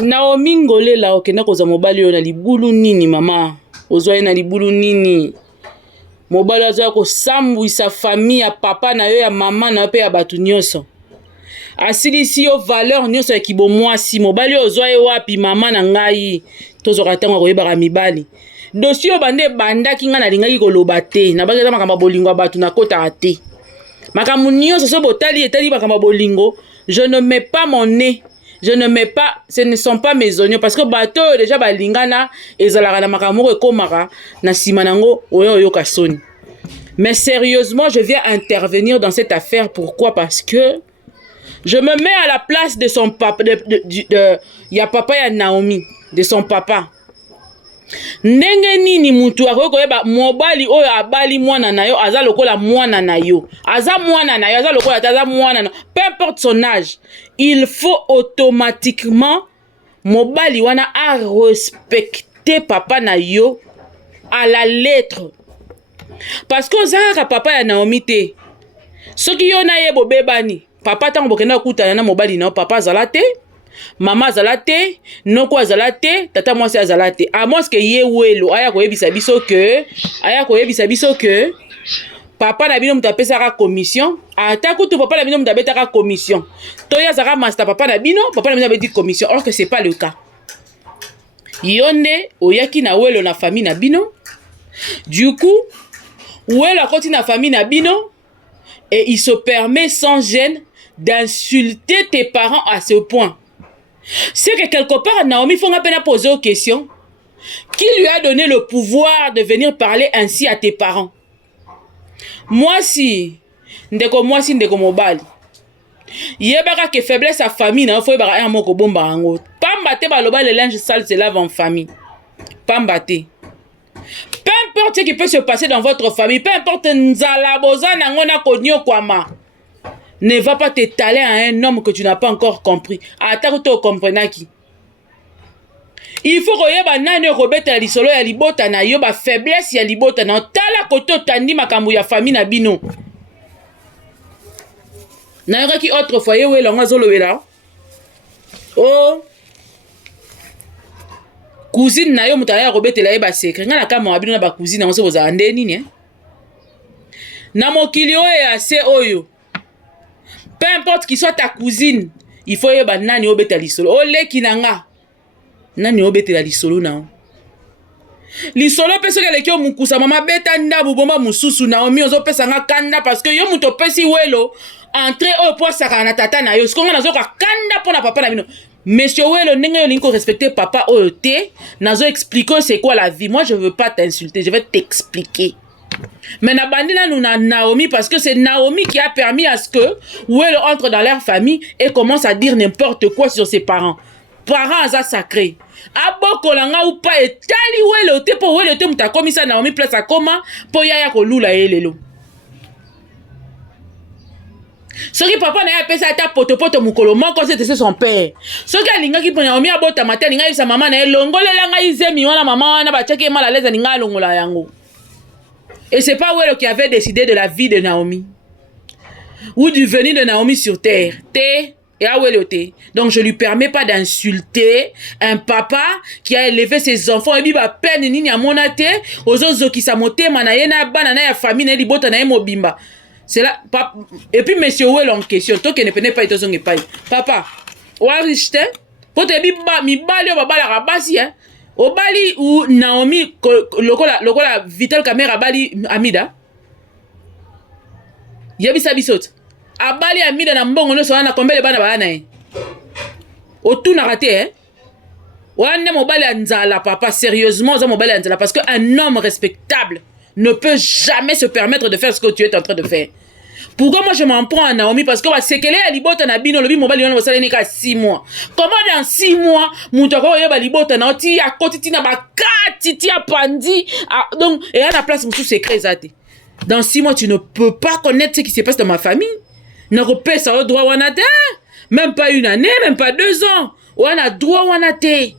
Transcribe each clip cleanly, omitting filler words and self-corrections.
Naomi ngolela okenda koza mobali yo na libulu nini mama ozwa na libulu nini mobali azwa ko sambwisa famille ya papa na yo ya mama na yo pe ya batu nyonso asilisi yo valeur nyonso ya kibomwasi mobali ozwa ye wapi mama na ngai tozoka ntango koyebaka mibali dosi yo bande bandaki nga nalingaki koloba te nabakeza makambo bolingo ya bato nakotaka te makambo nyonso so botali etali makambo bolingo je ne mets pas mon nez. Je ne mets pas, ce ne sont pas mes oignons parce que bateau déjà balingana ezalaka na makambo ekomaka na simanango oyo kasoni. Mais sérieusement, je viens intervenir dans cette affaire. Pourquoi? Parce que je me mets à la place de son papa, ya papa ya Naomi, de son papa. Ndenge nini mutu akoyeba mobali oyo abali mwana na yo aza lokola mwana na yo aza mwana na yo aza lokola aza mwana na peu importe son âge il faut automatiquement mobali wana a respecter papa na yo à la lettre parce que ozaka papa ya Naomi te soki yo na ye bobebani papa tango bokenda kutana na mobali na papa azala te mama azala te noko azala te tata mwasi azala te a moins que ye welo aya koyebisa biso ke papa na bino mutu apesaka commission ata kutu papa na bino mutu abetaka commission to yazaka master papa na bino abeti commission or que c'est pas le cas yonde oyaki na welo na famille na bino du coup welo akoti na famille na bino et il se permet sans gêne d'insulter tes parents à ce point. C'est que quelque part, Naomi Fonga peine à poser aux questions. Qui lui a donné le pouvoir de venir parler ainsi à tes parents? Moi si ndeko mobali. Yebaka que faiblesse à famille, na faut yebaka un moko bomba ango. Pambate baloba le linge sale se lave en famille. Pambate. Peu importe ce qui peut se passer dans votre famille, peu importe nzalaboza nangona konyo kwama. Ne va pas t'étaler à un homme que tu n'as pas encore compris. Attends que tu comprennes qui. Il faut que yeba nani robeta lisolo ya libota na yoba faiblesse ya libota na tala koto tandi makambo ya famille na bino. Na yoka ki autre foyer we longa zolo wela. Oh. Cousine na yo mutaya robeta la yeba secret. Nga na kama wabino na ba cousine na nso za ndeni ni na mokili oyo ase oyo. Peu importe qu'il soit ta cousine, il faut yeba nani obeta lisolo. Ole kinanga. Nani obeta la lisolo na. Lisolo peso ke lekyo mukusa mama beta ndabu bomba mususu na omi ozo pesa nga kanda parce que yo muto pesi welo entrer au po saka na tata na yo. Skonga nazo ka kanda pona papa na bino. Monsieur welo ndenge yo linko respecter papa oyo te, nazo expliquer c'est quoi la vie. Moi je veux pas t'insulter, je vais t'expliquer. Mais na Naomi parce que c'est Naomi qui a permis à ce que Welo entre dans leur famille et commence à dire n'importe quoi sur ses parents. Parents à sacré. Abokolanga ou pas etali Welo te po Welo te muta komisa Naomi place à comment po yaya ko lula elelo. Ce qui papa na ya pesa ta poto mukolo moko c'était son père. Ce qui alinga ki po Naomi abota matin linga sa maman na elongolela nga izemi wana mama na ba cheke mal à l'aise ninga longola yango. Et c'est pas Welo qui avait décidé de la vie de Naomi. Ou du venir de Naomi sur terre. Donc je lui permets pas d'insulter un papa qui a élevé ses enfants. Et puis bah peine nini a monate. Ozozo qui sa moté manayena banana ya famille na libota na mobimba. C'est là. Et puis monsieur Welo en question. Toi qui ne connais pas itozonge pas. Papa. Ouariste. Pote biba mi bali o babala rabasi hein. Obali ou Naomi lokola Vital Kamera bali Amida. Yebisa bisot. Abali Amida na mbongo no so na kombele bana bana e. Otu na raté hein. Wane mobali anzala papa sérieusement za mobali anzala parce que un homme respectable ne peut jamais se permettre de faire ce que tu es en train de faire. Pourquoi moi je m'en prends à Naomi? Parce que c'est qu'elle est à libota na bino lobi mobali wana basala nika 6 mois. Comment dans 6 mois mutako yeba libota na ti a kotiti na ba katiti a pandi donc et à la place musu secret zate. Dans 6 mois tu ne peux pas connaître ce qui se passe dans ma famille. Na repère ça au droit wanate. Même pas 1 année, même pas 2 ans. Wana droit wanate.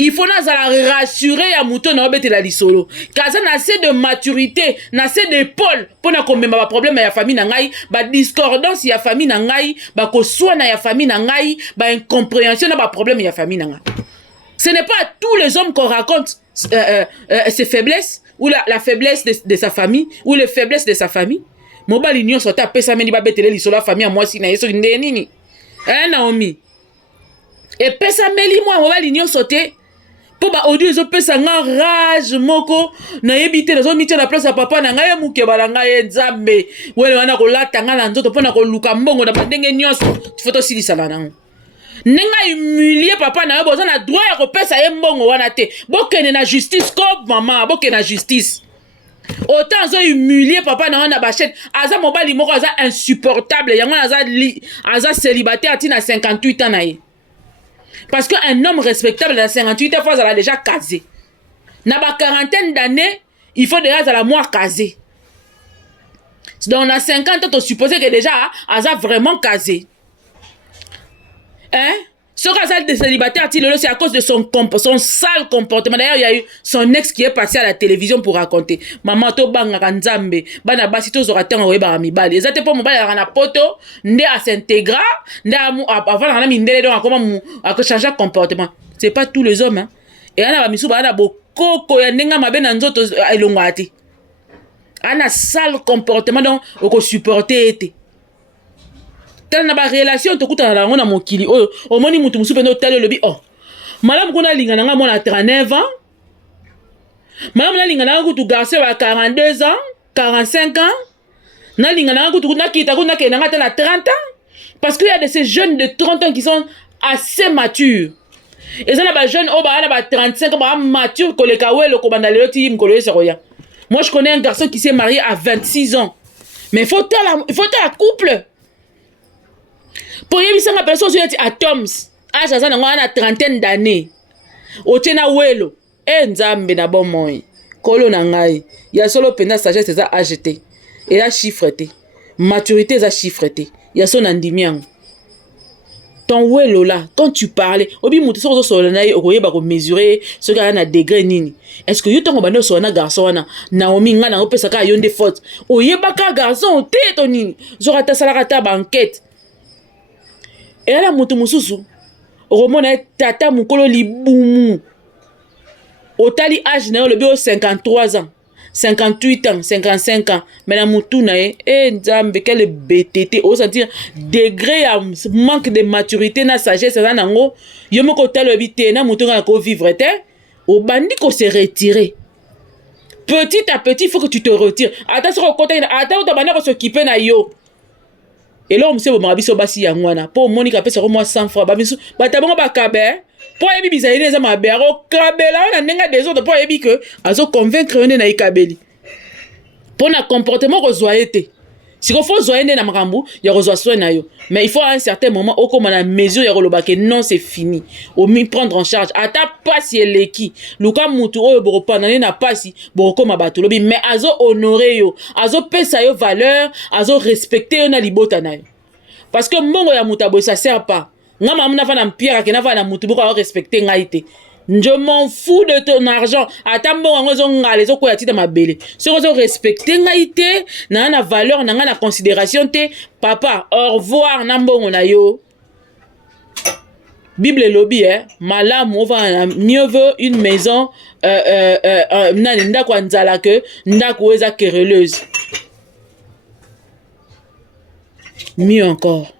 il faut rassurer ya muto na obetela lisolo kaza na assez de maturité na assez d'épaule pona komema ba problème ya famille na ngai ba discordance ya famille na ngai ba koswana ya famille na ngai ba incompréhension na ba problème ya famille na ngai. Ce n'est pas à tous les hommes qu'on raconte ses faiblesses ou la faiblesse de sa famille ou les faiblesses de sa famille. Mobali nyonso ta pesa meni ba betele lisolo ya famille ya mwasi na yeso nde nini Naomi et pesa meli moi mobali nyonso te po ba audio zo pesa nga rage moko na yebite na zo mitia na place ya papa na ngai muke bala ngai nzambe wele wana ko lata nga na nzoto pona ko luka mbongo na bandenge nyonso foto silisa la nango nenga humilier papa na yo boza na droit ya ko pesa ye mbongo wana te bokene na justice ko mama bokene na justice autant zo humilier papa na wana ba chaîne aza mobali moko aza insupportable yango aza célibataire tina 58 ans na ye. Parce qu'un homme respectable à 58 ans, il a déjà casé. Dans la quarantaine d'années, il faut déjà la mois casé. Donc, on a 50 ans, on suppose que déjà, il a vraiment casé. Hein? Ce cas de célibataire, c'est à cause de son sale comportement. D'ailleurs, il y a eu son ex qui est passé à la télévision pour raconter. Maman, to banga kanzambe, bana basi to zoraten owe ba mibali. Ezate po mobali na poto, nde a s'intégra, nde avant na mindele donc comment a changer comportement. C'est pas tous les hommes hein. Et ana ba misu ba na bokoko ya ndenga mabe na nzoto elongwati. Ana sale comportement donc oko supporter ete. Tel na ba relation to kuta na ngona mokili oyo omoni mutu musu pendo tel lobi oh malamu kona lingana nga mona 39 ans malamu na lingana nga kutu garçon wa 42 ans 45 ans na lingana nga kutu na kita kuna ke na ngata na 30 ans parce qu'il y a de ces jeunes de 30 ans qui sont assez matures et ça na ba jeunes oh ba na ba 35 ans ba mature ko le kawelo ko banda lelo ti mkolo yesoya. Moi je connais un garçon qui s'est marié à 26 ans mais il faut la couple. Pour y avoir une personne qui est atoms, âge à une trentaine d'années, au tena welo, nzambe na bon moyen, kolo na ngai, ya solo pena sagesse za acheté, et la chiffreté, maturité za chiffreté, ya son andimian. Ton welo là, quand tu parlais, obi mutu so so na okoye ba ko mesurer ce gars na degré nini. Est-ce que yo tongo bano so na garçon na Naomi nga na opesa ka yonde faute. Oyeba ka garçon te to nini. Zo rata sala ta banquette. Et là, mutu mususu, romona tata mukolo libumu. Otali âge na yo le bio 53 ans, 58 ans, 55 ans. Mais la mutu na nzambe quel BTT, on sentir degré à manque de maturité na sagesse na nango. Yo moko talo bité na mutu na ko vivre te, au bandi ko se retirer. Petit à petit, il faut que tu te retires. Attention au côté, attends, tu vas s'occuper na yo. Et là, on sait que je basi yangwana. Pour Monica pesa ko moi 100 francs. Babisu, batabongo bakabe. Pour yebi bizaine za mabe. Aro kabela on a nenga des autres pour yebi que azo convaincre on na ikabeli. Pour na comportement ko zoyete. Si ko faut zoyene na makambu, ya ko zoa na yo. Mais il faut à un certain moment au comme na mesure ya ko lobake non c'est fini. Au mi prendre en charge. Ata pasi eleki. Luka mutu oyo boko panane na pasi boko ma bato lobi mais azo honorer yo. Azo pesa yo valeur, azo respecter yo na libota na yo. Parce que mbongo ya mutabo ça sert pas. Nga mamuna fa na mpira ke na fa na mutu boko respecter ngaite. Je m'en fous de ton argent. Attends, bon, on a les autres qui ont mabélé. Si on respecte ngaïté, na valeur, na considération te, papa, au revoir, nambo on a yo. Bible lobby, malam, on va mieux vaut une maison, nda kwa nzala que nda kweza querelleuse. Mieux encore.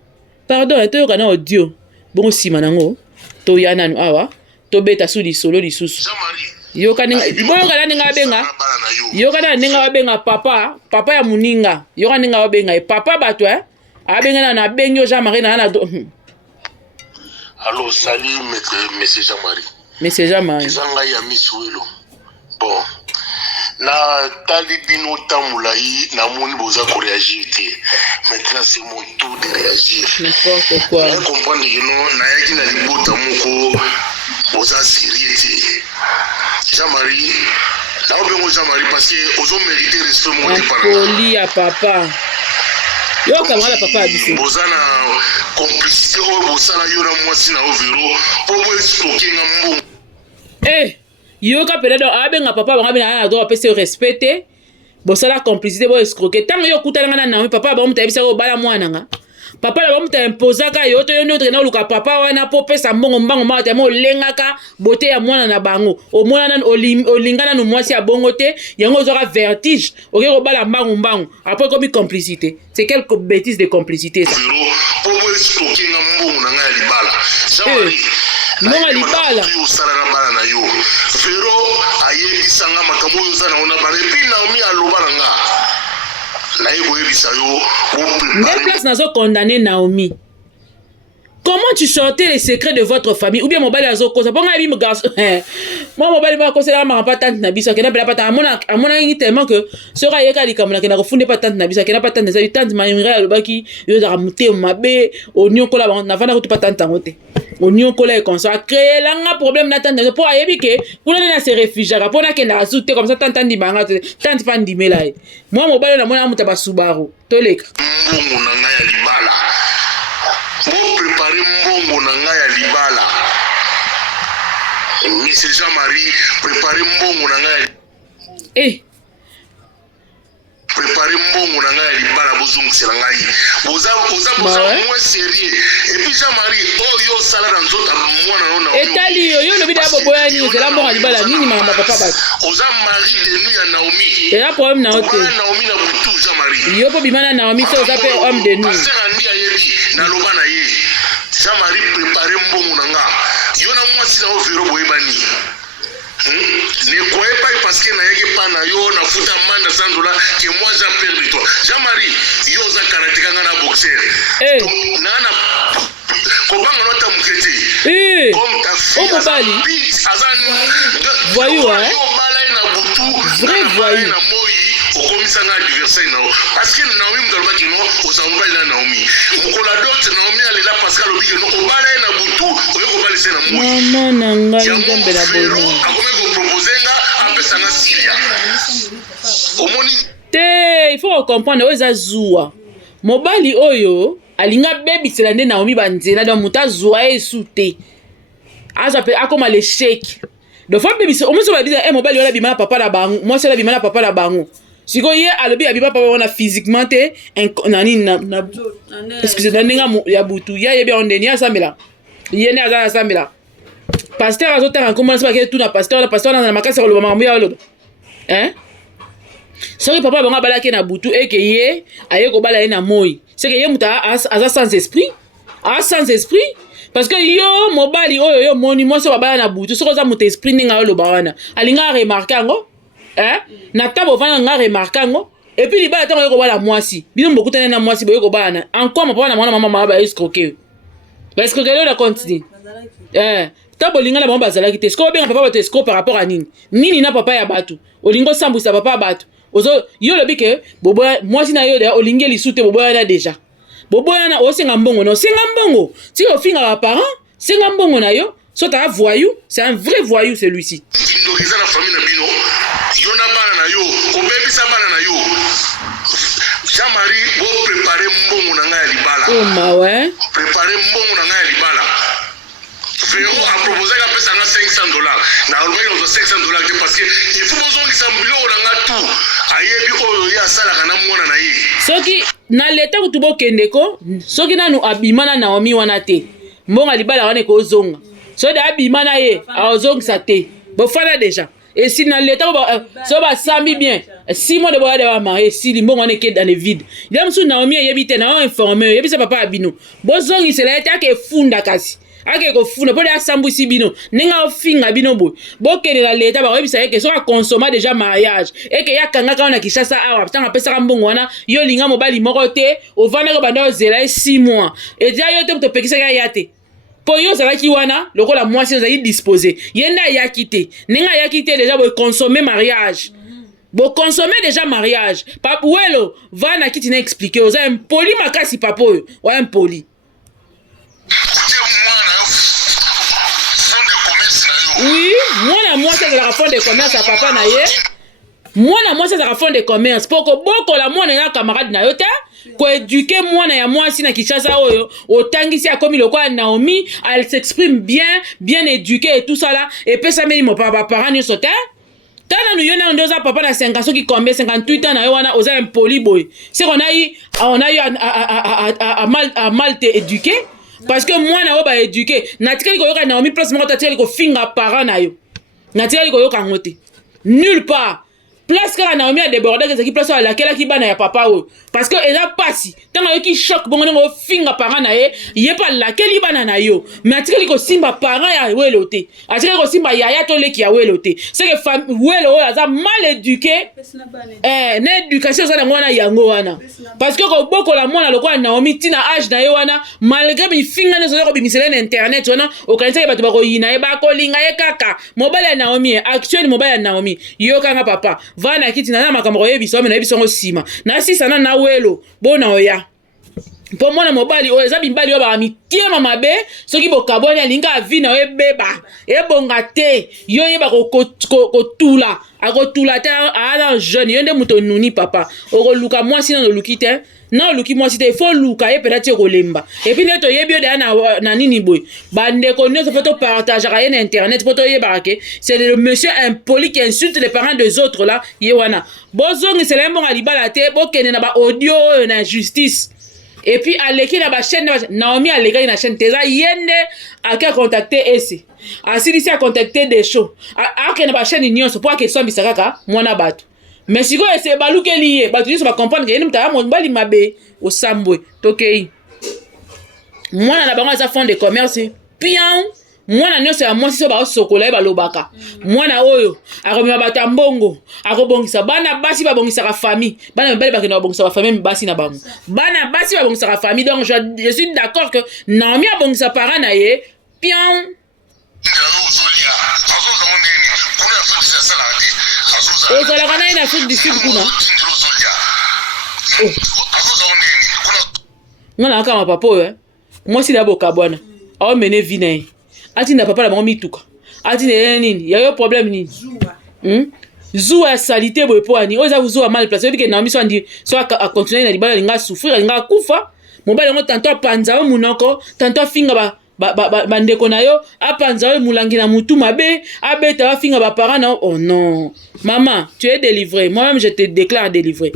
Pardon, tu as un audio. Bon, si manango, to yana no awa. To beta su di solo di susu. Yo kaninga ninga benga. Yo kana ninga benga papa ya muninga. Yo kaninga benga papa bato abenga na bengo Jean-Marie na do. Allô, salut monsieur Jean-Marie. Monsieur Jean-Marie. Zanga ya misuelo. Bon. Na tali bino tamulai na moni boza ko réagir. Maintenant c'est mon tour de réagir. N'importe quoi. Je comprends que non na yaki na libota moko boza sérieux. Jean-Marie, là on Jean-Marie parce que aux hommes mérité respect mon départ. Poli à papa. Yo kamala papa abisi. Boza na complicité o boza na yo na mwasi na overo pour moi stocker na mbo. yoka peut-être abenga papa banga bina na droit pese respecter bo sala complicité bo escroquer tant yo kutana na Naomi papa ba mutabisa ko bala mwana nga papa la bamuta imposaka yo to notre na luka papa wana po pesa mbongo mbango ma te mo lengaka bote ya mwana na bango o mwana na olingana no mwasi ya bongo te yango zoka vertige oke ko bala mbango après comme complicité c'est quelques bêtises de complicité ça po bo escroquer nga mbongo na nga libala Nonga libala yo sala na bala na yo Vero ayebisanga makambo yo za na ona bala epi Naomi aloba nga na yebo yebisa yo Quelle place nazo condamner Naomi? Comment tu sortais les secrets de votre famille? Ou bien mon bali azo kosa. Bon, mon garçon. Moi, mon bali va kosa la ma pas tante na biso. Kena pas tante. À mon avis tellement que sera yeka li kamuna kena refunde pas tante na biso. Kena pas tante na tante maimira le baki yo da ramuté mabe oignon kola na vana ko pas tante ngote. Oignon kola et comme ça créer là problème na tante pour ayebi ke pour na se réfugier pour na kena azute comme ça tante ndi banga tante pas ndi mela. Moi mon bali na mona muta ba Subaru. Toleka. Mbongo na nga ya libala. Mo préparer mbongo na nga ya libala. Monsieur Jean-Marie préparer mbongo na nga ya préparer mbongo na nga ya libala bozungisela ngai. Boza moins sérieux. Et puis Jean-Marie yo sala na nzota mwana nona. Etali yo no bida boboya ni zela mbongo libala nini mama papa ba. Oza mari de nuit ya Naomi. Et là problème na hotel. Naomi na butu Jean-Marie. Yo po bimana Naomi so za pe homme de nuit. Passer andi ayebi na loba na ye. Jean-Marie préparer mbongo na nga. Yo na mwasi na overo boyebani. Ne croyez pas parce que naye pas na yo na futa manda $100 que moi j'ai peur de toi. Jean-Marie, yo za karatéka nga na boxeur. Donc nana kobanga nota mukete. Comme ta fille. Azan. Voyou hein. Yo balai na butu. Vrai voyou. Na moyi okomisa nga adversaire na parce que Naomi mdalba kino osamba ila Naomi. Mukola dot Naomi alela Pascal obike no obalai na butu oyeko balise na moyi. Maman nanga nzambe la bono. Il faut comprendre oza zuwa mobali oyo alinga bebisela nde Naomi banzela donc muta zuwa esute aza pe akoma l'échec donc faut bebisa omoso ba bisa mobali wala bima papa la bango moi c'est la bima papa la bango siko ye alobi abiba papa wana physiquement te nani na excusez ndinga ya butu ya yebi ondeni ya sambela yene aza sambela pasteur azotanga komona seba ke tout na pasteur na makasa ko lo mambo ya lo hein soki papa bango abalaki na butu eke ye aye kobala ye na moi c'est que ye muta aza sans esprit parce que yo mobali oyo yo moni moso babala na butu soko za muta esprit ninga lo bawana alinga remarquer ngo hein na tabo vana nga remarquer ngo et puis libala tango yo kobala mwasi bino mbokutana na mwasi boyo kobala encore papa na mwana mama ba escroquer parce que le continue tabo linga na bango bazalaki te siko benga papa bato escroc par rapport à nini na papa ya batu olingo sambwisa papa batu ozo yo lobi ke bobo mwasi na yo de olinge lisute bobo na déjà bobo na osenga mbongo no senga mbongo si ofinga ba parents senga mbongo na yo so ta voyou c'est un vrai voyou celui-ci indoriza na famille na bino yo na bana na yo obebisa bana na yo Jean-Marie bo préparer mbongo na nga ya libala ma ouais préparer mbongo na nga ya libala Frérot a proposé qu'à payer $500. Na olobaki ozo $500 parce que il faut bozongisa biloko na nga tout. Ayebi oyo ya sala kana mwana na ye. Soki na leta kutu bokendeko, soki nanu abimana Naomi wana te. Mbonga libala wana ko zonga. So de abimana ye, azongisa te. Bofana déjà. Et si na leta so ba sambi bien. 6 mois de boya de ba marié, si limbongo wana ke dans le vide. Il y a Naomi yebi te na informer, yebi sa papa abino. Bozongisa la leta ke funda kasi. Ake ko funa po de sambwisi bino ninga ofinga bino boy bokele la leta ba yebisa ke so a consommer déjà mariage et que yakanga ka na Kishasa awa tanga pesa ka mbongo wana yo linga mobali moko te ovanda ko banda ozela 6 mois et dia yo te pekisa ka yate po yo zalaki wana lokola mwasi ozali disposé yenda yakite ninga yakite déjà bo consommer mariage bo consommer déjà mariage papa welo va na kiti na expliquer oza impoli makasi papa oyo wa impoli. Oui, moi c'est la fond de commerce à papa na ye. Moi c'est la fond de commerce pour que beaucoup la moi na camarade na yo te. koéduke mwana ya mwasi na Kinshasa oyo otangisi akomi lokola Naomi, elle s'exprime bien éduquée et tout ça là, et pesa meli mo papa parents nyonso te. Tana nous yona ndoza papa na 50 ans qui combien 58 ans na yo wana oza impoli boy. C'est qu'on a eu à mal éduqué parce que moi na ba éduqué. Na tikali ko yoka Naomi place mo tatikali ko finga parents na yo. Na tikali ko yoka ngote. Nulle part. Place que la Naomi a débordé que qui place à laquelle qui bana ya papa ou parce que elle a passé tant qui choc bon ngo finga parents na ye pas laquelle il bana na yo mais atikali ko simba parents ya welote atikali ko simba ya to le ki ya welote c'est que famille welo aza mal éduqué na éducation ça na ngwana yango wana parce que ko boko la mona lokwa Naomi tina âge na yo wana malgré bi finga ne zo ko bimisela na internet wana o kanisa ba to ba ko yina e ba ko linga ye kaka mobile ya Naomi actuel mobile ya Naomi yo kanga papa vana kiti na makambo yebiso me na yebiso ngo sima na sisa na welo bona oya po mona mobali o eza bimbali yo ba mitiema mabe soki bokaboni alinga avina ebeba ebonga te yo yeba ko tula akotula te ala jeune yo nde muto nuni papa okoluka mwasi na luki te na luki mwasi te il faut luka ye peut-être kolemba et puis neto yebi yo de na nini boy bande ko nyonso photo partage ra na internet photo yeba ke c'est le monsieur impoli qui insulte les parents des autres là ye wana bozongi c'est le mbonga libala te bokene na ba audio na justice. Et puis aleki na ba chaîne Naomi aleki na chaîne teza yende aka contacter ese asilisi a contacter des shows aka na ba chaîne nyonso pour que sombi sakaka mwana bato mais siko ese baluke lié bato nyonso ba comprendre que yene mutala mo bali mabe o sambwe tokei mwana na bango za fond de commerce pian mwana nyonso ya mwasi so ba sokola ba lobaka mwana oyo akomema bato mbongo akobongisa bana basi babongisaka famille bana mibali bakena babongisaka famille basi na bango bana basi babongisaka famille donc je suis d'accord que Naomi abongisa parents na ye pian ozalaka na ye na Afrique du Sud kuna ngana kama papa oyo mwasi na boka bwana aomene vi na ye ati na papa la bango mituka ati na nini ya yo problème nini zuwa ya salité boye po ani oza zuwa mal placé bike Naomi so andi so a continuer na libala linga souffrir linga kufa mobali ngo tanto panza o munoko tanto finga ba ndeko na yo apanza o mulangi na mutu mabe abeta finga ba parents na oh non maman tu es délivrée moi-même je te déclare délivrée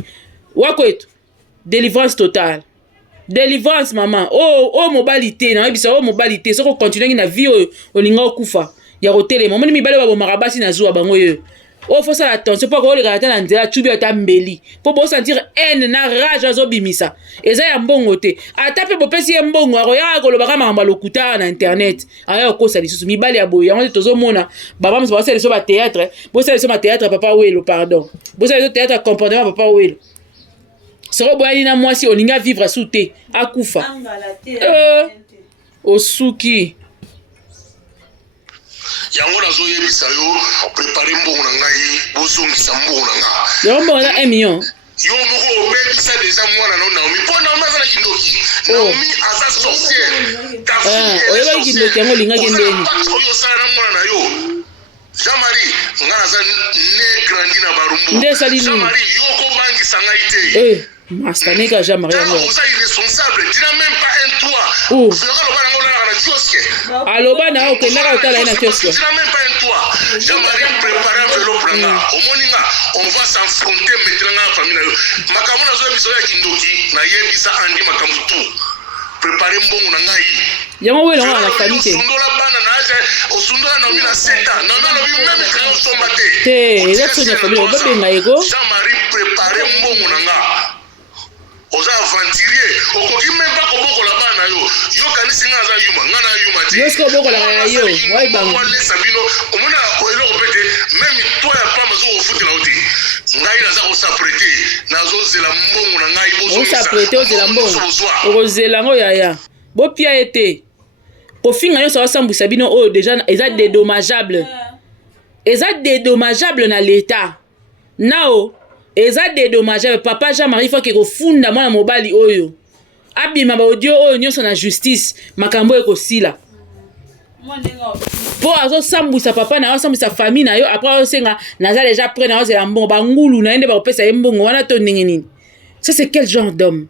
wakwetu délivrance totale. Délivrance maman oh mobilité na bisa oh mobilité soko continuer na vie olinga okufa ya hôtel maman mi bale ba marabasi na zuwa bango yo oh faut ça attention pas ko le gata na nzela tubi ata mbeli po bo sentir haine na rage azo bimisa eza ya mbongo te atape bo pesi mbongo akoya ko lo baka mamba lokuta na internet aya ko sa lisusu mi bale ya boye yango tozo mona baba mso ba sele so ba théâtre bo sele so ba théâtre papa welo pardon bo sele so théâtre comportement papa welo. Soro boyali na mwasi olinga vivre sous te akufa osuki yango nazoyebisa yo prépare mbongo na ngai bozongisa mbongo na nga yo mbongo na 1 million yo moko obebisa deja mwana na Naomi po Naomi aza na kindoki Naomi aza sorcière oyeba kindoki yango olinga kendeni oyo sala na mwana na yo Jean-Marie nga naza ne grandi na barumbu Jean-Marie yo ko bangisa ngai te Mastanika Jean-Marie vous êtes irresponsable, tu n'as même pas un toit. Aloba na okendaka otala ina kiosque. Tu n'as même pas un toit. Jean-Marie prépare un vélo pranga. Au moninga, on va s'affronter maintenant la famille. Makamuna zo biso ya kindoki na yebisa andi makamutu. Préparer mbongo na ngai. Yango welo na famille. Sundola bana na aje, osundola na mina seta. Na na lobi même quand on tombe te. Eza tsonya famille obenga ego. Jean-Marie préparer mbongo na nga. Oza aventurier okoki même pas koboko la bana yo yo kanisi nga za yuma nga na yuma ti yo sko boko la yo wai bango wale sabino omona ko elo kopete même toi ya pamba zo ofuti la oti ngai na za ko s'apprêter na zo zela mbongo na ngai bozo on s'apprêter o zela mbongo o zela ngo yaya bo pia ete ko finga yo sa sambwisa bino o déjà eza dédommageable na l'état nao eza dédommageable papa Jean-Marie faut que kofunda mwana mobali oyo abima ba audio oyo nyonso na justice makambo ekosila po azo sambwisa papa na sambwisa famille na yo après osenga naza déjà prêt na ozela mbongo bangulu na ende ba kopesa ye mbongo wana to ndenge nini ça c'est quel genre d'homme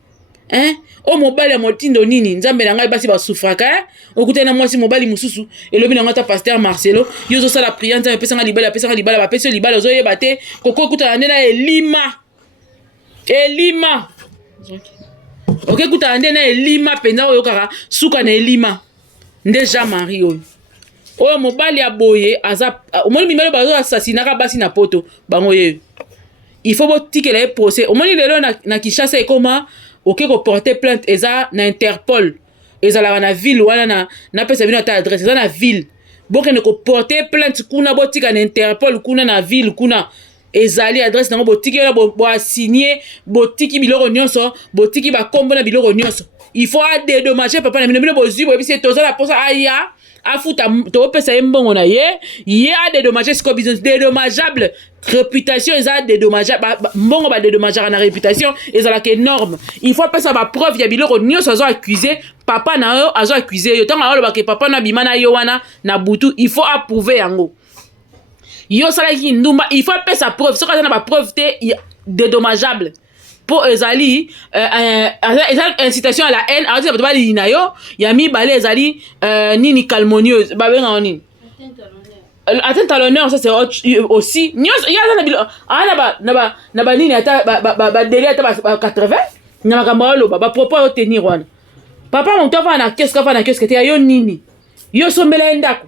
o mobali ya motindo nini nzambe na ngai basi basufraka okutana mwasi mobali mususu elobi na ngata pasteur Marcelo yozo sala prière nzambe pesanga libala bapesi libala ozoyeba te koko kutana nde na elima ok kutana nde na elima penza oyokaka suka na elima nde Jean-Marie oyo mobali ya boye aza omoni mimelo bazo asasinaka basi na poto bango yeyo il faut botikela ye procès omoni lelo na Kinshasa ekoma oke ko porter plainte eza na Interpol ezalaka na ville wana na pesa bino ata adresse eza na ville bokende ko porter plainte kuna botika na Interpol kuna na ville kuna ezali adresse nango botiki wana boasigner botiki biloko nyonso botiki bakombo na biloko nyonso il faut dédommager papa na bino bozwi boyebisi tozala posa aya afuta topesa ye mbongo na ye dédommager siko business dédommageable réputation eza dédommageable mbongo ba dédommageaka na réputation ezalaka énorme il faut pesa ba preuve ya biloko nyonso azo accuser papa na yo azo accuser yo ntango alobaka papa na bima na yo wana na butu il faut approuver yango yo salaki ndumba il faut pesa preuve soki aza na ba preuve te dédommageable po ezali incitation à la haine azo bato balili na yo ya mibale ezali nini calomnieuse babenga nini atteinte à l'honneur ça c'est aussi nyonso yaza na bilo na ba nini ata ba délai ata ba 80 na makambo aloba ba propos yo tenir wana papa moto afa na kiosque te yo nini yo sombela endako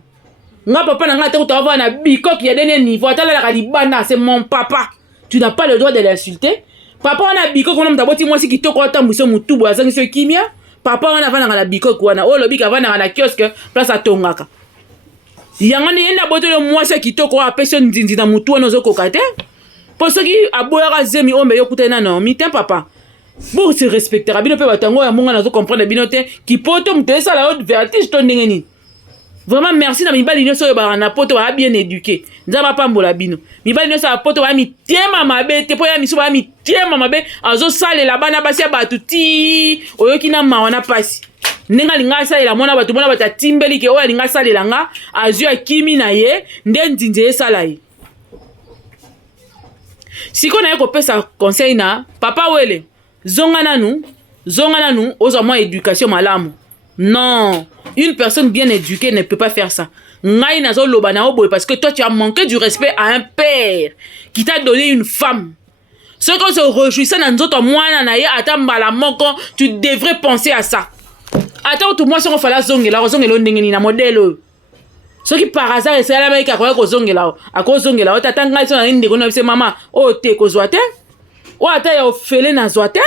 nga papa na nga te utawa na bikoki ya dernier niveau atala la libana c'est mon papa tu n'as pas le droit de l'insulter papa wana bikoki wana mutaboti mwasi kitoko atambwisa mutubu azangiso kimia papa wana avana na bikoki wana o lobi avana na kiosque place atongaka yango ni yenda botolo mwasi kitoko apesi nzinzi na mutu wana ozokoka te po soki aboyaka zemi ombe yokutana na mite papa bo se respectera bino pe batango ya monga nazo comprendre bino te kipoto mutesa la haute vertige to ndenge nini vraiment merci na mibali nyonso oyo bana poto ba bien éduqué nzaba pambola bino mibali nyonso ya poto ba mitema mabe te po ya miso ba mitema mabe azo salela bana basi ya batu ti oyoki na mawa na pasi nenga linga salela mona batu mona bata timbeli ke oya linga salela nga azu akimi na ye nde nzinze ye sala ye siko na ye kopesa conseil na papa wele zonga nanu ozo mwa éducation malamu non une personne bien éduquée ne peut pas faire ça ngai nazo loba na oboy parce que toi tu as manqué du respect à un père qui t'a donné une femme ce qu'on se réjouissait dans nzoto mwana na ye ata mbala moko tu devrais penser à ça ata tout moi songo fala zongela ndenge ni na modèle ce qui par hasard c'est la mec akoya ko zongela tata ngai so na ndeko na bise mama o te ko zwate o ata ya ofele na zwate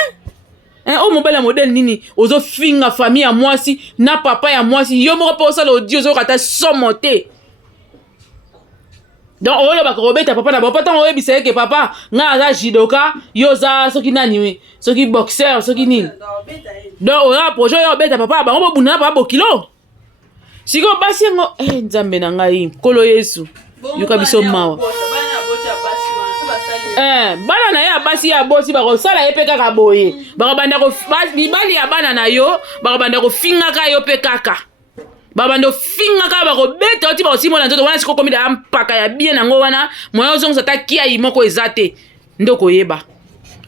o mobile modèle nini ozo finga famille ya mwasi na papa ya mwasi yo moko po sala audio zo kata somote donc oyo ba ko beta papa na papa tant oyo biseye ke papa nga aza judoka yo za soki nani we soki boxeur soki nini donc oyo projet yo beta papa ba ngo buna papa bokilo siko basi ngo nzambe na ngai kolo Yesu yuka biso mawa bana na ya basi ya bosi ba ko sala ye pe kaka boye ba banda ko bibali ya bana na yo ba banda ko finga ka yo pe kaka ba banda finga ka ba ko beta oti ba osimo na nzoto wana siko komi da mpaka ya bien nango wana moyo zongo ta kia imoko ezate ndoko yeba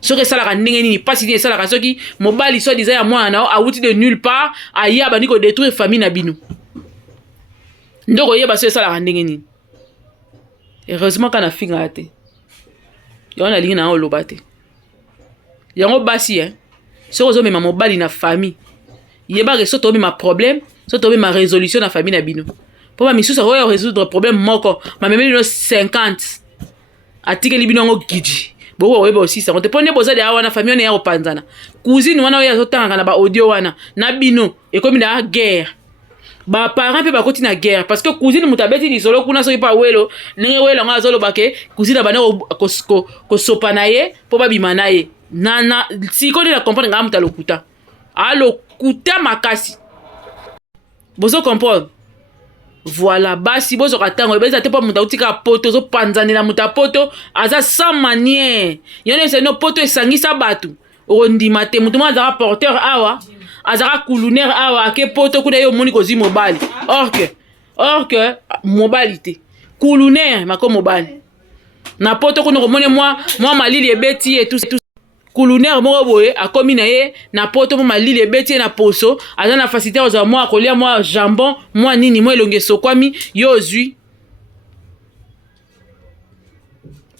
soki esalaka ndenge nini pasi nini esalaka soki mobali so diza ya mwana nao awuti de nulle part aya bandi ko détruire famille na bino ndoko yeba so esalaka ndenge nini heureusement kana finga te yon alingi na oloba te yango basi soko zo mema mobali na famille yeba so to ma problème so to ma résolution na famille na bino po ba misusa oyo résoudre problème moko ma meme no 50 atikeli bino ngo gidi bo oyeba aussi ça on te pone boza de wana famille on ya opanzana cousine wana oyo azotanga na ba audio wana na bino ekomi na guerre ba parents pe ba koti na guerre parce que cousine mutabeti lisolo kuna so ipa welo ndenge welo nga azolo bake cousine bana ko sopa na ye po ba bima na ye na siko ni la comprendre nga mutalokuta alokuta makasi bozo comprendre voilà basi bozo katango ebeza te po mutautika poto zo panzanela mutapoto aza sans manière yone se no poto esangisa batu ondima te mutu mwa za porteur awa azara coulouner awa ake poto kuna yo moni kozi mobali or que mobilité coulouner mako mobali na poto kuna komone moi malili ebeti et tout kuluner moko boye akomi na ye na poto mo malili ebeti na poso aza na facilité ozwa mwa akolia mwa jambon mwa nini mwa elonge sokwami yo ozwi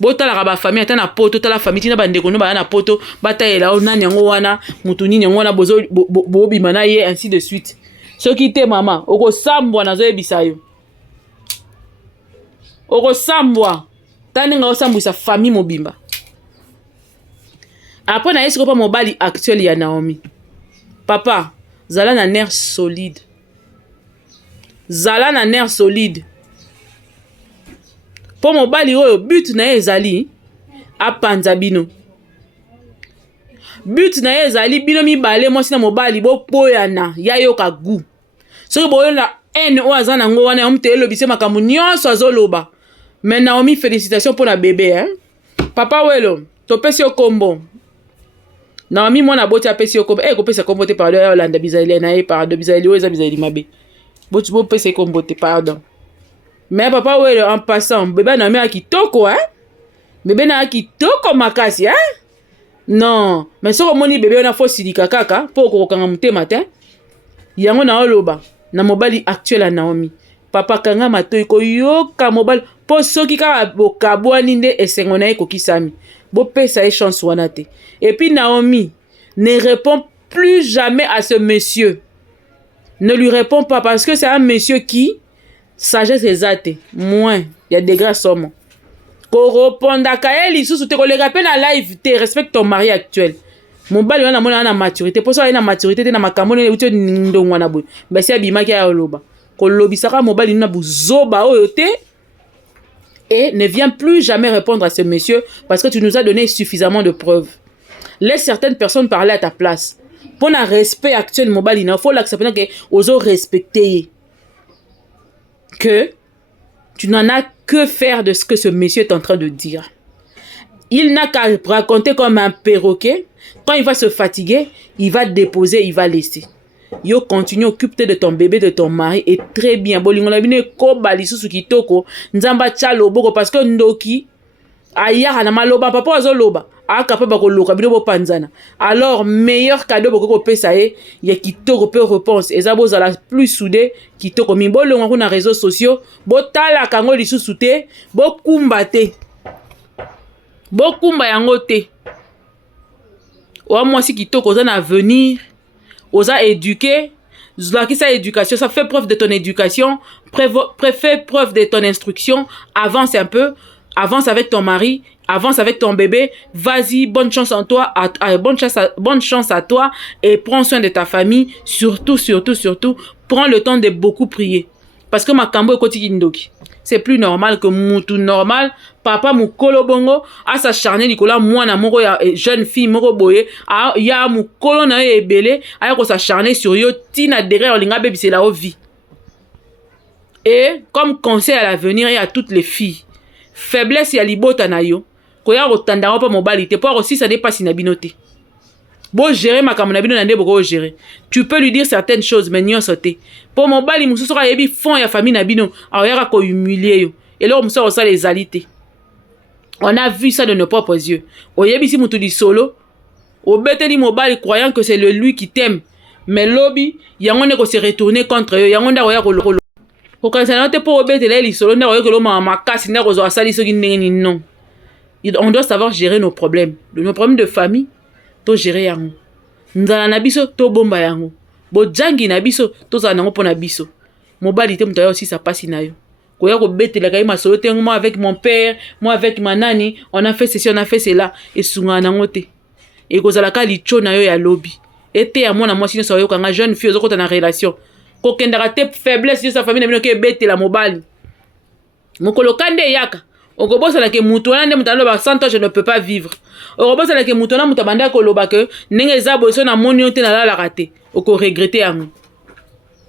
botalaka bafamille ata na poto tala famille tina bandeko no baya na poto batayela o nani yango wana mutu nini yango wana bobima na ye ainsi de suite soki te mama okosambwa nazoyebisa yo okosambwa tani nga osambwisa famille mobimba après na ye sikoyo mpa mobali actuel ya Naomi papa zala na nerf solide zala na nerf solide mpo mobali oyo but na ye ezali apanza bino but na ye ezali bino mibale mwasi na mobali bopoyana ya yoka gu soki boyola ene oyo aza nango wana ya mute elobise makambo nyonso azoloba me Naomi félicitation mpo na bebe papa welo topesi yo kombo Naomi mwana boti apesi yo kombo kopesa kombo te pardon ya olanda bizali na ye pardon bizali oyo eza bizali mabe boti bopesa kombo te pardon mais papa welo en passant bebe Naomi a kitoko bebe na kitoko makasi non mais soko moni bebe na fo silika kaka po kokanga mutema te yango na oloba na mobali actuel ya Naomi papa kanga matoi koyoka mobali po soki kaka bokabwani nde esengo na ye kokisami bopesa ye chance wana te et puis Naomi ne répond plus jamais à ce monsieur ne lui répond pas parce que c'est un monsieur qui sagesse ezate moins ya degré somo koropondaka ye lisusu te koleka mpe na live te respecte ton mari actuel mobali wana mona na maturité mposo aye na maturité te na makambo nini euti ndongo wana boye basi abimaki ya oloba kolobisaka mobali na buzoba oyo te et ne viens plus jamais répondre à ce monsieur parce que tu nous as donné suffisamment de preuves. Laisse certaines personnes parler à ta place. Pour un respect actuel mobile, il faut l'accepter que oso respecter que tu n'en as que faire de ce que ce monsieur est en train de dire. Il n'a qu'à raconter comme un perroquet. Quand il va se fatiguer, il va déposer, il va laisser. Yo continue, occupe-toi de ton bébé, de ton mari et très bien. Bolingo na bine ko bali susu kitoko nzamba chalo boko parce que ndoki aya na maloba papa azoloba aka pa bako loka bino bo panzana. Alors meilleur cadeau boko ko pesa ye ya kitoko pe réponse ezabo za la plus soudé kitoko mi bolongo ko na réseaux sociaux bo tala kango lisusu te bo kumba te. Bo kumba yango te. Wa mwasi kitoko za na avenir. Osa éduquer, ça éducation, ça fait preuve de ton éducation, fais preuve de ton instruction, avance un peu, avance avec ton mari, avance avec ton bébé, vas-y, bonne chance en toi, bonne chance à toi et prends soin de ta famille, surtout, prends le temps de beaucoup prier. Parce que ma kambo est kotikindoki. C'est plus normal que moutou normal. Papa mukolo bongo a s'acharner Nicolas moi na moko ya jeune fille moko boye a ya mukolo na ebele a ko s'acharner sur yo tina derrière linga bébé c'est la vie. Et comme conseil à l'avenir et à toutes les filles, faiblesse ya libota na yo ko ya rotanda pa mobilité pour aussi ça dépasse na binoté. Bon gérer ma kamona bino na ndé boko gérer. Tu peux lui dire certaines choses mais nyo sauter. Pour mobali mususu ka yebi fond ya famille na bino a ya ko humilier yo. Et là on se ça les alités. On a vu ça de nos propres yeux. Oyebi si mutu di solo, obeteli mobali croyant que c'est le lui qui t'aime. Mais lobby, yango ne ko se retourner contre eux, yango nda oya ko lo. Ko kanisa te po obeteli li solo nda oya ko lo ma kasi nda ko zo asali so ki ndenge non. On doit savoir gérer nos problèmes. Nos problèmes de famille, to gérer yango. Nzala na biso to bomba yango. Bo jangi na biso to za nango pona biso. Mobali te mutu aussi ça passe na yo. Moi avec mon père, moi avec ma nani, on a fait ceci, on a fait cela. Et souvent, on a noté. Et que ça la calicho na yo ya lobby. Et t'es à moi, moi, si nous sommes quand jeune fille, on a une relation. Qu'aucun d'arrêter faiblesse de sa famille, n'a pas bête la mobile. Mon colocande yaka. On commence à la que moutona ne moutano ba 100 ans, je ne peux pas vivre. On commence à la que moutona moutabanda koloba que n'engeza boso na moniote na la raté. On ko regretter à moi.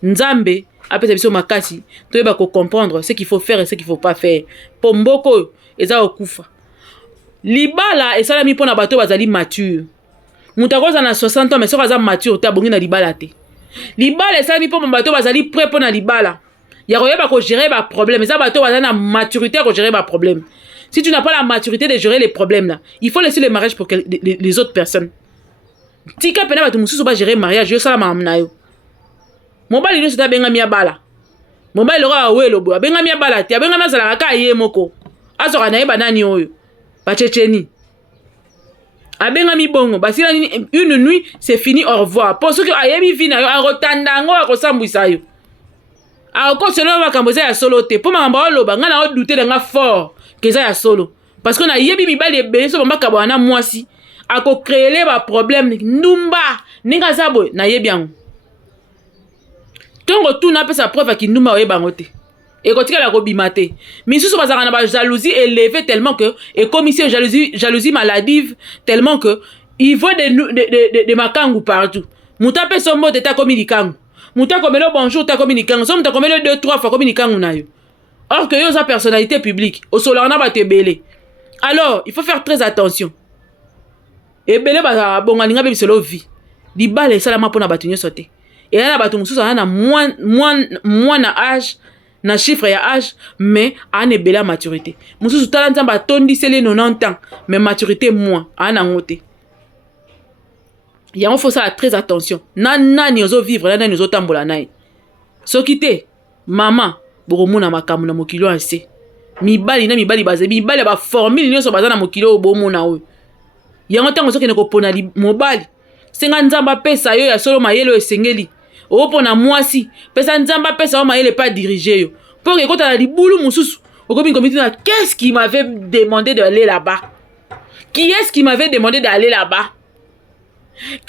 Nzambe. Après ça, makasi, tu vas comprendre ce qu'il faut faire et ce qu'il faut pas faire. Pour mboko, eza okufa. Libala, et ça la mi pona bato bazali mature. Mutakoza na 60 ans, mais soka za mature, ta bongi na libala te. Libala, et ça la mi pona bato bazali prêt pona libala. Ya koyeba ko gérer ba problème. Ça bato bazali na maturité ko gérer ba problème. Si tu n'as pas la maturité de gérer les problèmes là, il faut laisser le mariage pour les autres personnes. Tika pena batu mususu ba gérer mariage yo sala mamna yo. Mobali nyonso ta benga mia bala. Mobali loka awelo bo benga mia bala te benga masala ka ye moko. Azoka na yeba nani oyo. Ba checheni. Abenga mi bongo basila une nuit c'est fini au revoir. Pour ceux qui ayebi vina yo a rotanda ngo akosambwisa yo. A ko solo makambo za ya solo te. Po makambo oloba nga na o douter de nga fort que ça ya solo. Parce qu'on a yebi mibali ebele so bamba kabwana mwasi. Ako créer ba problème ndumba ninga sabo na yebiango. Tongo tout na pe sa preuve ki ndumba oyebango te. Et quand il a robimate, mais sous sa jalousie élevée tellement que et commission jalousie maladive tellement que il voit des makangu partout. Mouta pe son mot ta comme likangu. Mouta comme le bonjour ta comme likangu. Son ta comme le 2-3 fois comme likangu na yo. Or que yo sa personnalité publique au solana ba te belé. Alors, il faut faire très attention. Et belé ba bonga linga be solo vie. Di bale sala ma pona batunyo sote. Et là ba mususu na moins na âge na chiffre ya âge mais ane bela maturité. Mususu tala nzamba tondi sele 90 ans mais maturité moins ana ngote. Ya on faut ça très attention. Nani ozo vivre nani ozo tambola nai. Sokite mama boromona makamu na mokilo anse. Mibali na mibali baze mibali ba formule nyonso bazana mokilo bomona oyo. Ya ngotango soki ne ko pona mobali. Senga nzamba pesa yo ya solo mayelo esengeli. Opona mwasi pesa nzamba pesa o mayele pas diriger yo. Pour que quand on a dit boulou mususu, qu'est-ce qui m'avait demandé d'aller là-bas? Qui est-ce qui m'avait demandé d'aller là-bas?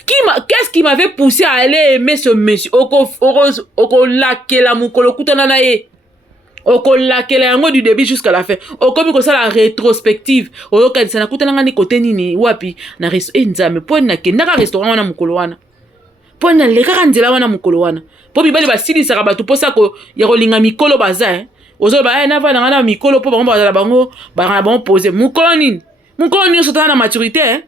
Qu'est-ce qui m'avait poussé à aller aimer ce monsieur? Oko lake la mukolo kutana na ye. Oko lake la yango du début jusqu'à la fin. Oko mi ko ça la rétrospective. Oko kanisa na kutana ngani kote nini wapi na resto nzame po na ke na restaurant wana mukolo wana. Po na le kaka nzela wana mukolo wana. Po bibali basilisaka bato po sako ya kolinga mikolo baza ozo ba na va na mikolo po bango bazala bango ba bango poser mukolo nini nyonso na maturité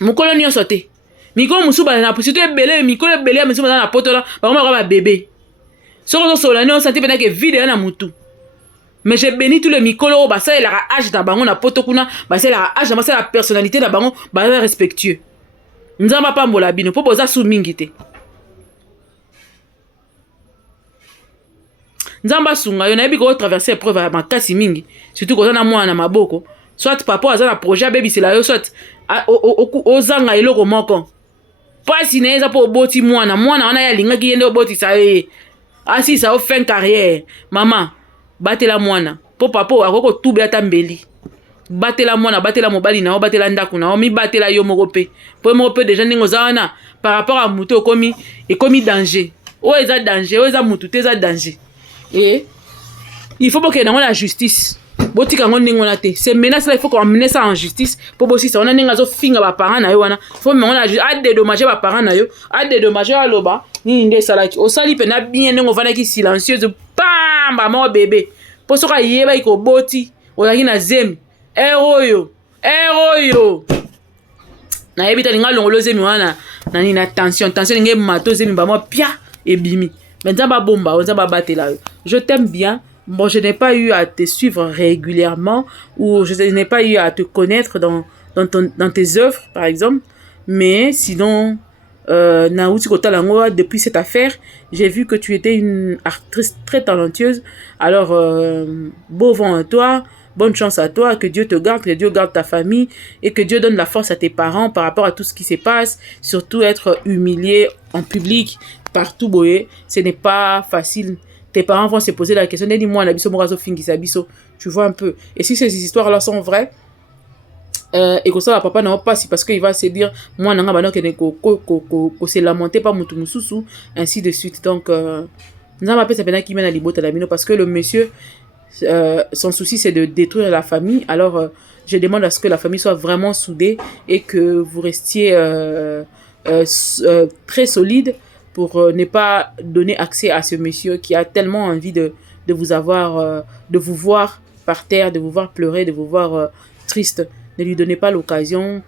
mukolo nyonso te mikolo musuba na posito ebele mikolo ebele ya musuba na poto la bango ba bébé soko so la non santé pena ke vide na mutu mais j'ai béni tous les mikolo ba ça la âge na bango na poto kuna ba ça la âge na ça la personnalité na bango ba respectueux nzamba pambola bino po boza su mingi te. Nzamba sunga yo na yebi ko traverser épreuve à makasi mingi surtout ko na mwana maboko soit papa aza na projet baby c'est la yo soit ozanga eloko moko pasi neza po boti mwana wana ya linga ki yende oboti sa ye asi sa o fin carrière mama batela mwana po papa akoko tube ata mbeli batela mwana batela mobali na o batela ndaku na o mi batela yo moko pe po moko pe déjà ningo za wana par rapport à muto komi danger o eza danger o eza mutu te eza danger. Et il faut que dans la justice botika ngo ndingona te c'est menace là il faut qu'on amène ça en justice pour bossi ça on a ninga zo finga ba parents na yo wana faut me on a dédommager ba parents na yo a dédommager aloba ni ndé salaki o sali pena bien ngo vana ki silencieuse pamba mo bébé pour so ka yeba iko boti o yaki na zemi eroyo na yebita linga longolo zemi wana na ni na tension nge mato zemi ba mo pia et bimi. Je t'aime bien. Bon, je n'ai pas eu à te suivre régulièrement ou je n'ai pas eu à te connaître dans tes œuvres, par exemple. Mais sinon, depuis cette affaire, j'ai vu que tu étais une actrice très talentueuse. Alors, beau vent à toi. Bonne chance à toi, que Dieu te garde, que Dieu garde ta famille et que Dieu donne la force à tes parents par rapport à tout ce qui se passe. Surtout être humilié en public, partout, boye, ce n'est pas facile. Tes parents vont se poser la question, dis-moi, tu vois un peu. Et si ces histoires-là sont vraies, et que ça, la papa n'a pas, c'est parce qu'il va se dire, moi, je ne vais se lamenter pas, ainsi de suite. Donc, parce que le monsieur, son souci c'est de détruire la famille. Alors je demande à ce que la famille soit vraiment soudée et que vous restiez très solide pour ne pas donner accès à ce monsieur qui a tellement envie de vous avoir, de vous voir par terre, de vous voir pleurer, de vous voir triste. ne lui donnez pas l'occasion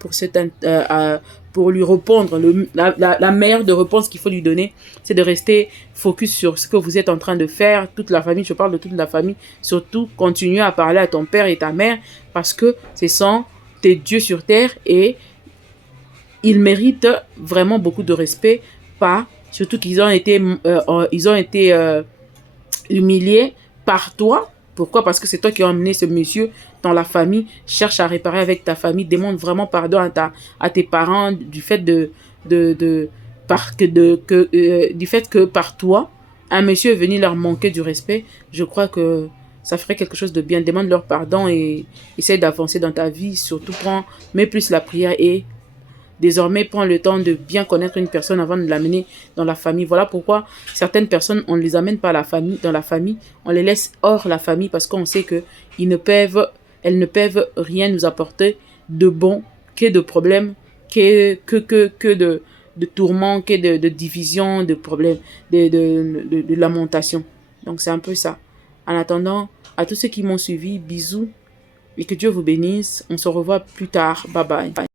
pour lui répondre. La meilleure de réponse qu'il faut lui donner, c'est de rester focus sur ce que vous êtes en train de faire. Toute la famille, je parle de toute la famille. Surtout, continue à parler à ton père et ta mère parce que ce sont tes dieux sur terre et ils méritent vraiment beaucoup de respect. Surtout qu'ils ont été, humiliés par toi. Pourquoi? Parce que c'est toi qui as emmené ce monsieur dans la famille. Cherche à réparer avec ta famille. Demande vraiment pardon à tes parents du fait du fait que par toi, un monsieur est venu leur manquer du respect. Je crois que ça ferait quelque chose de bien. Demande leur pardon et essaye d'avancer dans ta vie. Surtout, mets plus la prière et désormais, prends le temps de bien connaître une personne avant de l'amener dans la famille. Voilà pourquoi certaines personnes, on ne les amène pas dans la famille. On les laisse hors la famille parce qu'on sait qu'elles ne peuvent rien nous apporter de bon, que de problèmes, que de tourments, que de divisions, de problèmes, de lamentations. Donc, c'est un peu ça. En attendant, à tous ceux qui m'ont suivi, bisous et que Dieu vous bénisse. On se revoit plus tard. Bye bye.